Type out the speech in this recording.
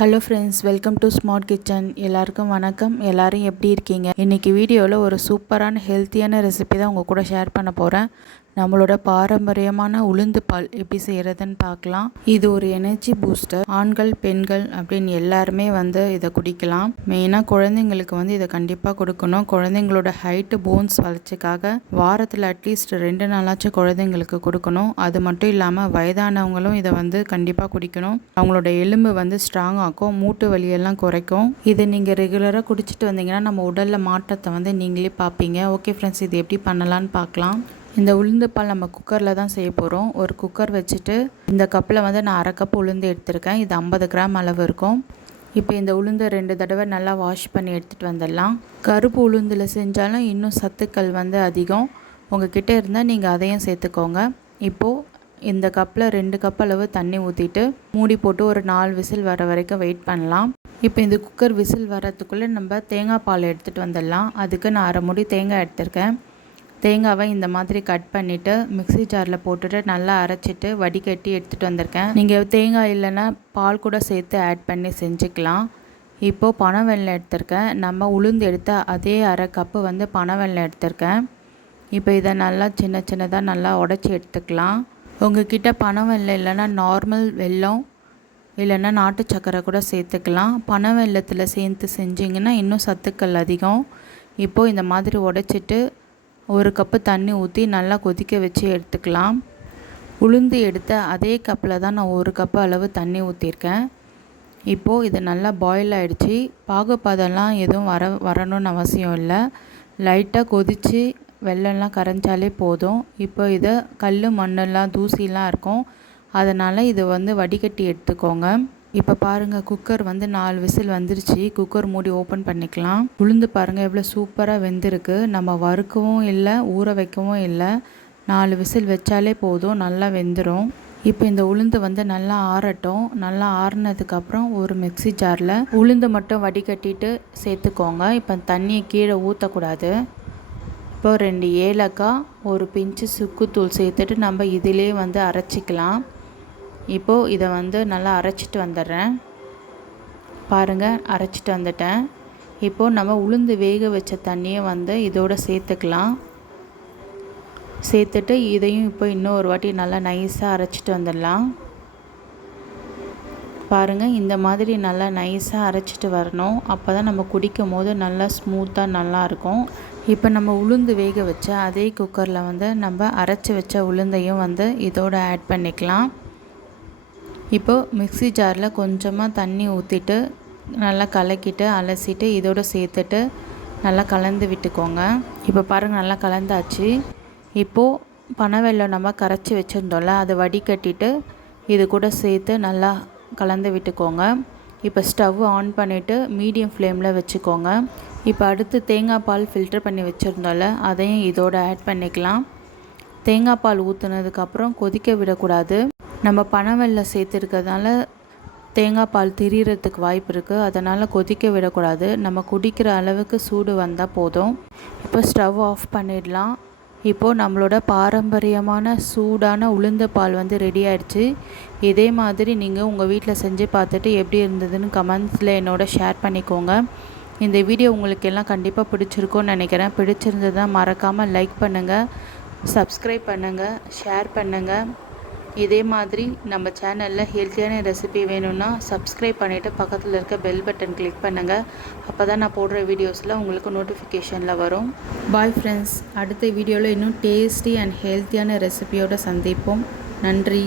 Hello friends, welcome to smart kitchen. எல்லாருக்கும் வணக்கம். எல்லாரும் எப்படி இருக்கீங்க? இன்றைக்கி வீடியோவில் ஒரு சூப்பரான ஹெல்த்தியான ரெசிபி தான் உங்கள் கூட ஷேர் பண்ண போகிறேன். நம்மளோட பாரம்பரியமான உளுந்து பால் எப்படி செய்கிறதுன்னு பார்க்கலாம். இது ஒரு எனர்ஜி பூஸ்டர். ஆண்கள் பெண்கள் அப்படின்னு எல்லாருமே இதை குடிக்கலாம். மெயினாக குழந்தைங்களுக்கு இதை கண்டிப்பாக கொடுக்கணும். குழந்தைங்களோட ஹைட்டு போன்ஸ் வளர்ச்சிக்காக வாரத்தில் அட்லீஸ்ட் 2 நாளாச்சும் குழந்தைங்களுக்கு கொடுக்கணும். அது மட்டும் இல்லாமல் வயதானவங்களும் இதை கண்டிப்பாக குடிக்கணும். அவங்களோட எலும்பு ஸ்ட்ராங் ஆக்கும், மூட்டு வலியெல்லாம் குறைக்கும். இதை நீங்கள் ரெகுலராக குடிச்சிட்டு வந்தீங்கன்னா நம்ம உடலில் மாற்றத்தை நீங்களே பார்ப்பீங்க. ஓகே ஃப்ரெண்ட்ஸ், இது எப்படி பண்ணலான்னு பார்க்கலாம். இந்த உளுந்து பால் நம்ம குக்கரில் தான் செய்ய போகிறோம். ஒரு குக்கர் வச்சுட்டு இந்த கப்பில் நான் 1/2 கப் உளுந்து எடுத்திருக்கேன். இது 50 கிராம் அளவு இருக்கும். இப்போ இந்த உளுந்தை 2 தடவை நல்லா வாஷ் பண்ணி எடுத்துகிட்டு வந்துடலாம். கருப்பு உளுந்தில் செஞ்சாலும் இன்னும் சத்துக்கள் அதிகம். உங்கள் கிட்டே இருந்தால் நீங்கள் அதையும் சேர்த்துக்கோங்க. இப்போது இந்த கப்பில் 2 கப் அளவு தண்ணி ஊற்றிட்டு மூடி போட்டு ஒரு 4 விசில் வர வரைக்கும் வெயிட் பண்ணலாம். இப்போ இந்த குக்கர் விசில் வரத்துக்குள்ளே நம்ம தேங்காய் பால் எடுத்துகிட்டு வந்துடலாம். அதுக்கு நான் 1/2 மூடி தேங்காய் எடுத்திருக்கேன். தேங்காவை இந்த மாதிரி கட் பண்ணிவிட்டு மிக்ஸி ஜாரில் போட்டுட்டு நல்லா அரைச்சிட்டு வடிகட்டி எடுத்துகிட்டு வந்திருக்கேன். நீங்கள் தேங்காய் இல்லைன்னா பால் கூட சேர்த்து ஆட் பண்ணி செஞ்சுக்கலாம். இப்போது பனவெல்லம் எடுத்திருக்கேன். நம்ம உளுந்து எடுத்த அதே 1/2 கப்பு பனவெல்லம் எடுத்திருக்கேன். இப்போ இதை நல்லா சின்ன சின்னதாக நல்லா உடச்சி எடுத்துக்கலாம். உங்ககிட்ட பனவெல்லம் இல்லைன்னா நார்மல் வெல்லம் இல்லைன்னா நாட்டு சக்கரை கூட சேர்த்துக்கலாம். பனவெல்லத்தில் சேர்த்து செஞ்சிங்கன்னா இன்னும் சத்துக்கள் அதிகம். இப்போது இந்த மாதிரி உடச்சிட்டு 1 கப்பு தண்ணி ஊற்றி நல்லா கொதிக்க வச்சு எடுத்துக்கலாம். உளுந்து எடுத்த அதே கப்பில் தான் நான் 1 கப்பு அளவு தண்ணி ஊற்றிருக்கேன். இப்போது இது நல்லா பாயில் ஆகிடுச்சி. பாகுபாதெல்லாம் எதுவும் வரணும்னு அவசியம் இல்லை. லைட்டாக கொதித்து வெள்ளம்லாம் கரைஞ்சாலே போதும். இப்போ இதை கல் மண்ணெல்லாம் தூசிலாம் இருக்கும், அதனால் இது வடிகட்டி எடுத்துக்கோங்க. இப்போ பாருங்கள், குக்கர் 4 விசில் வந்துருச்சு. குக்கர் மூடி ஓப்பன் பண்ணிக்கலாம். உளுந்து பாருங்கள் எவ்வளோ சூப்பராக வெந்திருக்கு. நம்ம வறுக்கவும் இல்லை, ஊற வைக்கவும் இல்லை. 4 விசில் வச்சாலே போதும், நல்லா வெந்துடும். இப்போ இந்த உளுந்து நல்லா ஆறட்டும். நல்லா ஆறுனதுக்கப்புறம் ஒரு மிக்ஸி ஜாரில் உளுந்து மட்டும் வடிகட்டிட்டு சேர்த்துக்கோங்க. இப்போ தண்ணியை கீழே ஊற்றக்கூடாது. இப்போ 2 ஏலக்காய், ஒரு பிஞ்சு சுக்குத்தூள் சேர்த்துட்டு நம்ம இதிலே அரைச்சிக்கலாம். இப்போது இதை நல்லா அரைச்சிட்டு வந்துடுறேன். பாருங்கள், அரைச்சிட்டு வந்துட்டேன். இப்போது நம்ம உளுந்து வேக வச்ச தண்ணியை இதோடு சேர்த்துக்கலாம். சேர்த்துட்டு இதையும் இப்போ இன்னும் ஒரு வாட்டி நல்லா நைஸாக அரைச்சிட்டு வந்துடலாம். பாருங்கள், இந்த மாதிரி நல்லா நைஸாக அரைச்சிட்டு வரணும். அப்போ தான் நம்ம குடிக்கும் போது நல்லா ஸ்மூத்தாக நல்லாயிருக்கும். இப்போ நம்ம உளுந்து வேக வச்ச அதே குக்கரில் நம்ம அரைச்சி வச்ச உளுந்தையும் இதோடு ஆட் பண்ணிக்கலாம். இப்போது மிக்ஸி ஜாரில் கொஞ்சமாக தண்ணி ஊற்றிட்டு நல்லா கலக்கிட்டு அலசிட்டு இதோடு சேர்த்துட்டு நல்லா கலந்து விட்டுக்கோங்க. இப்போ பாருங்கள், நல்லா கலந்தாச்சு. இப்போது பனவெல்லம் நம்ம கரைச்சி வச்சுருந்தோம்ல, அதை வடிகட்டிட்டு இது கூட சேர்த்து நல்லா கலந்து விட்டுக்கோங்க. இப்போ ஸ்டவ் ஆன் பண்ணிவிட்டு மீடியம் ஃப்ளேமில் வச்சுக்கோங்க. இப்போ அடுத்து தேங்காய் பால் ஃபில்டர் பண்ணி வச்சுருந்தோம்ல, அதையும் இதோடு ஆட் பண்ணிக்கலாம். தேங்காய் பால் ஊற்றுனதுக்கப்புறம் கொதிக்க விடக்கூடாது. நம்ம பனவெல்லம் சேர்த்துருக்கிறதுனால தேங்காய் பால் திரிகிறதுக்கு வாய்ப்பு இருக்குது. அதனால் கொதிக்க விடக்கூடாது. நம்ம குடிக்கிற அளவுக்கு சூடு வந்தால் போதும். இப்போ ஸ்டவ் ஆஃப் பண்ணிடலாம். இப்போது நம்மளோட பாரம்பரியமான சூடான உளுந்து பால் ரெடி ஆகிடுச்சு. இதே மாதிரி நீங்கள் உங்கள் வீட்டில் செஞ்சு பார்த்துட்டு எப்படி இருந்ததுன்னு கமெண்ட்ஸில் என்னோட ஷேர் பண்ணிக்கோங்க. இந்த வீடியோ உங்களுக்கு எல்லாம் கண்டிப்பாக பிடிச்சிருக்கும்னு நினைக்கிறேன். பிடிச்சிருந்ததுன்னா மறக்காமல் லைக் பண்ணுங்கள், சப்ஸ்கிரைப் பண்ணுங்கள், ஷேர் பண்ணுங்கள். இதே மாதிரி நம்ம சேனலில் ஹெல்த்தியான ரெசிபி வேணும்னா சப்ஸ்கிரைப் பண்ணிவிட்டு பக்கத்தில் இருக்க பெல் பட்டன் கிளிக் பண்ணுங்கள். அப்போ தான் நான் போடுற வீடியோஸில் உங்களுக்கு நோட்டிஃபிகேஷனில் வரும். பாய் ஃப்ரெண்ட்ஸ், அடுத்த வீடியோவில் இன்னும் டேஸ்டி அண்ட் ஹெல்த்தியான ரெசிபியோடு சந்திப்போம். நன்றி.